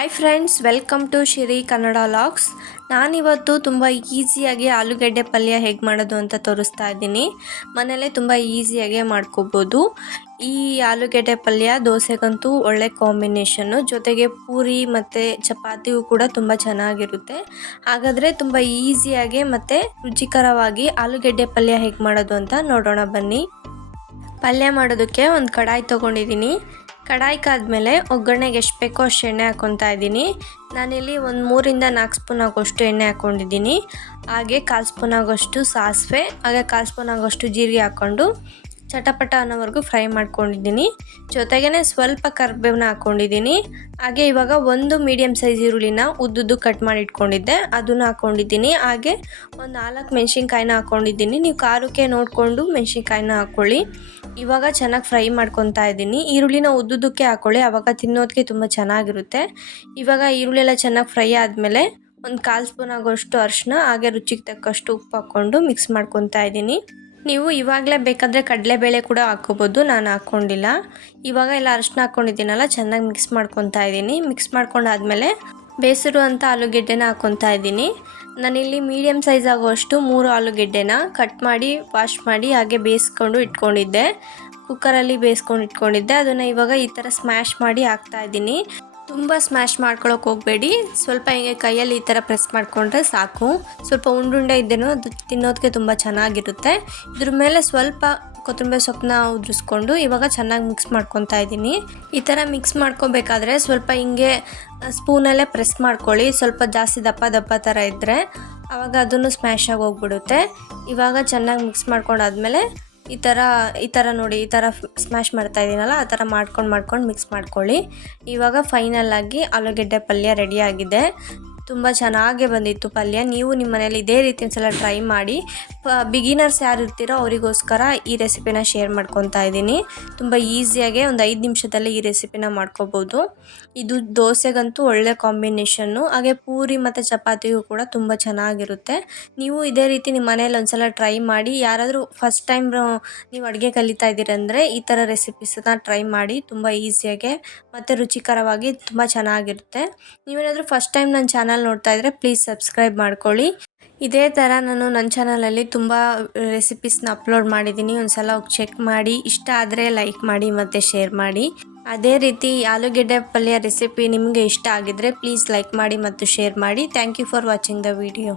Hi friends, welcome to Shiri Kannada vlogs. ನಾನಿವತ್ತು ತುಂಬ ಈಸಿಯಾಗಿ ಆಲೂಗೆಡ್ಡೆ ಪಲ್ಯ ಹೇಗೆ ಮಾಡೋದು ಅಂತ ತೋರಿಸ್ತಾ ಇದ್ದೀನಿ. ಮನೆಯಲ್ಲೇ ತುಂಬ ಈಸಿಯಾಗಿ ಮಾಡ್ಕೋಬೋದು. ಈ ಆಲೂಗೆಡ್ಡೆ ಪಲ್ಯ ದೋಸೆಗಂತೂ ಒಳ್ಳೆ ಕಾಂಬಿನೇಷನ್ನು, ಜೊತೆಗೆ ಪೂರಿ ಮತ್ತು ಚಪಾತಿಯೂ ಕೂಡ ತುಂಬ ಚೆನ್ನಾಗಿರುತ್ತೆ. ಹಾಗಾದರೆ ತುಂಬ ಈಸಿಯಾಗಿ ಮತ್ತು ರುಚಿಕರವಾಗಿ ಆಲೂಗೆಡ್ಡೆ ಪಲ್ಯ ಹೇಗೆ ಮಾಡೋದು ಅಂತ ನೋಡೋಣ ಬನ್ನಿ. ಪಲ್ಯ ಮಾಡೋದಕ್ಕೆ ಒಂದು ಕಡಾಯಿ ತೊಗೊಂಡಿದ್ದೀನಿ. ಕಡಾಯಿ ಕಾದ್ಮೇಲೆ ಒಗ್ಗರಣೆಗೆ ಎಷ್ಟು ಬೇಕೋ ಅಷ್ಟು ಎಣ್ಣೆ ಹಾಕ್ಕೊತಾ ಇದ್ದೀನಿ. ನಾನಿಲ್ಲಿ ಒಂದು 3-4 ಸ್ಪೂನ್ ಆಗೋಷ್ಟು ಎಣ್ಣೆ ಹಾಕ್ಕೊಂಡಿದ್ದೀನಿ. ಹಾಗೆ 1/4 ಸ್ಪೂನ್ ಆಗೋಷ್ಟು ಸಾಸಿವೆ, ಹಾಗೆ 1/4 ಸ್ಪೂನ್ ಆಗೋಷ್ಟು ಜೀರಿಗೆ ಹಾಕ್ಕೊಂಡು ಚಟಪಟ ಅನ್ನೋವರೆಗೂ ಫ್ರೈ ಮಾಡ್ಕೊಂಡಿದ್ದೀನಿ. ಜೊತೆಗೇ ಸ್ವಲ್ಪ ಕರಿಬೇವನ್ನ ಹಾಕ್ಕೊಂಡಿದ್ದೀನಿ. ಹಾಗೆ ಇವಾಗ ಒಂದು ಮೀಡಿಯಮ್ ಸೈಜ್ ಈರುಳ್ಳಿನ ಉದ್ದುದ್ದು ಕಟ್ ಮಾಡಿ ಇಟ್ಕೊಂಡಿದ್ದೆ, ಅದನ್ನು ಹಾಕ್ಕೊಂಡಿದ್ದೀನಿ. ಹಾಗೆ ಒಂದು 4 ಮೆಣಸಿನ್ಕಾಯಿನ ಹಾಕ್ಕೊಂಡಿದ್ದೀನಿ. ನೀವು ಖಾರಕ್ಕೆ ನೋಡಿಕೊಂಡು ಮೆಣಸಿನ್ಕಾಯಿನ ಹಾಕ್ಕೊಳ್ಳಿ. ಇವಾಗ ಚೆನ್ನಾಗಿ ಫ್ರೈ ಮಾಡ್ಕೊತಾ ಇದ್ದೀನಿ. ಈರುಳ್ಳಿನ ಉದ್ದುದಕ್ಕೆ ಹಾಕ್ಕೊಳ್ಳಿ, ಆವಾಗ ತಿನ್ನೋದಕ್ಕೆ ತುಂಬ ಚೆನ್ನಾಗಿರುತ್ತೆ. ಇವಾಗ ಈರುಳ್ಳಿ ಎಲ್ಲ ಚೆನ್ನಾಗಿ ಫ್ರೈ ಆದಮೇಲೆ ಒಂದು 1/4 ಸ್ಪೂನ್ ಆಗೋಷ್ಟು ಅರಿಶಿನ, ಹಾಗೆ ರುಚಿಗೆ ತಕ್ಕಷ್ಟು ಉಪ್ಪು ಹಾಕ್ಕೊಂಡು ಮಿಕ್ಸ್ ಮಾಡ್ಕೊತಾ ಇದ್ದೀನಿ. ನೀವು ಇವಾಗಲೇ ಬೇಕಾದರೆ ಕಡಲೆಬೇಳೆ ಕೂಡ ಹಾಕ್ಕೋಬೋದು, ನಾನು ಹಾಕ್ಕೊಂಡಿಲ್ಲ. ಇವಾಗ ಎಲ್ಲ ಅರಿಶಿನ ಹಾಕ್ಕೊಂಡಿದ್ದೀನಲ್ಲ, ಚೆನ್ನಾಗಿ ಮಿಕ್ಸ್ ಮಾಡ್ಕೊತಾ ಇದ್ದೀನಿ. ಮಿಕ್ಸ್ ಮಾಡ್ಕೊಂಡಾದ್ಮೇಲೆ ಬೇಯಿಸಿರೋ ಅಂಥ ಆಲೂಗೆಡ್ಡೆನ ಹಾಕ್ಕೊತಾ ಇದ್ದೀನಿ. ನಾನಿಲ್ಲಿ ಮೀಡಿಯಮ್ ಸೈಜ್ ಆಗುವಷ್ಟು 3 ಆಲೂಗೆಡ್ಡೆನ ಕಟ್ ಮಾಡಿ ವಾಶ್ ಮಾಡಿ ಹಾಗೆ ಬೇಯಿಸ್ಕೊಂಡು ಇಟ್ಕೊಂಡಿದ್ದೆ. ಕುಕ್ಕರಲ್ಲಿ ಬೇಯಿಸ್ಕೊಂಡು ಇಟ್ಕೊಂಡಿದ್ದೆ. ಅದನ್ನು ಇವಾಗ ಈ ಥರ ಸ್ಮ್ಯಾಶ್ ಮಾಡಿ ಹಾಕ್ತಾಯಿದ್ದೀನಿ. ತುಂಬ ಸ್ಮ್ಯಾಶ್ ಮಾಡ್ಕೊಳಕ್ಕೆ ಹೋಗಬೇಡಿ, ಸ್ವಲ್ಪ ಹಿಂಗೆ ಕೈಯಲ್ಲಿ ಈ ಥರ ಪ್ರೆಸ್ ಮಾಡಿಕೊಂಡ್ರೆ ಸಾಕು. ಸ್ವಲ್ಪ ಉಂಡುಂಡೆ ಇದ್ದೇನೋ ಅದು ತಿನ್ನೋದಕ್ಕೆ ತುಂಬ ಚೆನ್ನಾಗಿರುತ್ತೆ. ಇದ್ರ ಮೇಲೆ ಸ್ವಲ್ಪ ಕೊತ್ತಂಬರಿ ಸೊಪ್ಪನ್ನ ಉದುರಿಸ್ಕೊಂಡು ಇವಾಗ ಚೆನ್ನಾಗಿ ಮಿಕ್ಸ್ ಮಾಡ್ಕೊತಾ ಇದ್ದೀನಿ. ಈ ಥರ ಮಿಕ್ಸ್ ಮಾಡ್ಕೋಬೇಕಾದ್ರೆ ಸ್ವಲ್ಪ ಹಿಂಗೆ ಸ್ಪೂನಲ್ಲೇ ಪ್ರೆಸ್ ಮಾಡ್ಕೊಳ್ಳಿ. ಸ್ವಲ್ಪ ಜಾಸ್ತಿ ದಪ್ಪ ಥರ ಇದ್ದರೆ ಆವಾಗ ಅದನ್ನು ಸ್ಮ್ಯಾಶ್ ಆಗಿ ಹೋಗ್ಬಿಡುತ್ತೆ. ಇವಾಗ ಚೆನ್ನಾಗಿ ಮಿಕ್ಸ್ ಮಾಡ್ಕೊಂಡಾದ್ಮೇಲೆ ಈ ಥರ ನೋಡಿ, ಈ ಥರ ಸ್ಮ್ಯಾಶ್ ಮಾಡ್ತಾ ಇದ್ದೀನಲ್ಲ, ಆ ಥರ ಮಾಡ್ಕೊಂಡು ಮಿಕ್ಸ್ ಮಾಡ್ಕೊಳ್ಳಿ. ಇವಾಗ ಫೈನಲ್ಲಾಗಿ ಆಲೂಗೆಡ್ಡೆ ಪಲ್ಯ ರೆಡಿಯಾಗಿದೆ. ತುಂಬ ಚೆನ್ನಾಗೇ ಬಂದಿತ್ತು ಪಲ್ಯ. ನೀವು ನಿಮ್ಮ ಮನೇಲಿ ಇದೇ ರೀತಿ ಒಂದ್ಸಲ ಟ್ರೈ ಮಾಡಿ. ಬಿಗಿನರ್ಸ್ ಯಾರು ಇರ್ತೀರೋ ಅವರಿಗೋಸ್ಕರ ಈ ರೆಸಿಪಿನ ಶೇರ್ ಮಾಡ್ಕೊತಾ ಇದ್ದೀನಿ. ತುಂಬ ಈಸಿಯಾಗೆ ಒಂದು 5 ನಿಮಿಷದಲ್ಲಿ ಈ ರೆಸಿಪಿನ ಮಾಡ್ಕೋಬೋದು. ಇದು ದೋಸೆಗಂತೂ ಒಳ್ಳೆ ಕಾಂಬಿನೇಷನ್ನು, ಹಾಗೆ ಪೂರಿ ಮತ್ತು ಚಪಾತಿಗೂ ಕೂಡ ತುಂಬ ಚೆನ್ನಾಗಿರುತ್ತೆ. ನೀವು ಇದೇ ರೀತಿ ನಿಮ್ಮ ಮನೇಲಿ ಒಂದ್ಸಲ ಟ್ರೈ ಮಾಡಿ. ಯಾರಾದರೂ ಫಸ್ಟ್ ಟೈಮ್ ನೀವು ಅಡುಗೆ ಕಲಿತಾ ಇದ್ದೀರಂದರೆ ಈ ಥರ ರೆಸಿಪೀಸನ್ನ ಟ್ರೈ ಮಾಡಿ. ತುಂಬ ಈಸಿಯಾಗೆ ಮತ್ತು ರುಚಿಕರವಾಗಿ ತುಂಬ ಚೆನ್ನಾಗಿರುತ್ತೆ. ನೀವೇನಾದರೂ ಫಸ್ಟ್ ಟೈಮ್ ನನ್ನ ಚಾನಲ್ ನೋಡ್ತಾ ಇದ್ದರೆ ಪ್ಲೀಸ್ ಸಬ್ಸ್ಕ್ರೈಬ್ ಮಾಡ್ಕೊಳ್ಳಿ. ಇದೇ ಥರ ನಾನು ನನ್ನ ಚಾನಲಲ್ಲಿ ತುಂಬ ರೆಸಿಪೀಸ್ನ ಅಪ್ಲೋಡ್ ಮಾಡಿದ್ದೀನಿ. ಒಂದು ಸಲ ಹೋಗಿ ಚೆಕ್ ಮಾಡಿ. ಇಷ್ಟ ಆದರೆ ಲೈಕ್ ಮಾಡಿ ಮತ್ತು ಶೇರ್ ಮಾಡಿ. ಅದೇ ರೀತಿ ಆಲೂಗೆಡ್ಡೆ ಪಲ್ಯ ರೆಸಿಪಿ ನಿಮಗೆ ಇಷ್ಟ ಆಗಿದ್ದರೆ ಪ್ಲೀಸ್ ಲೈಕ್ ಮಾಡಿ ಮತ್ತು ಶೇರ್ ಮಾಡಿ. Thank you for watching the video.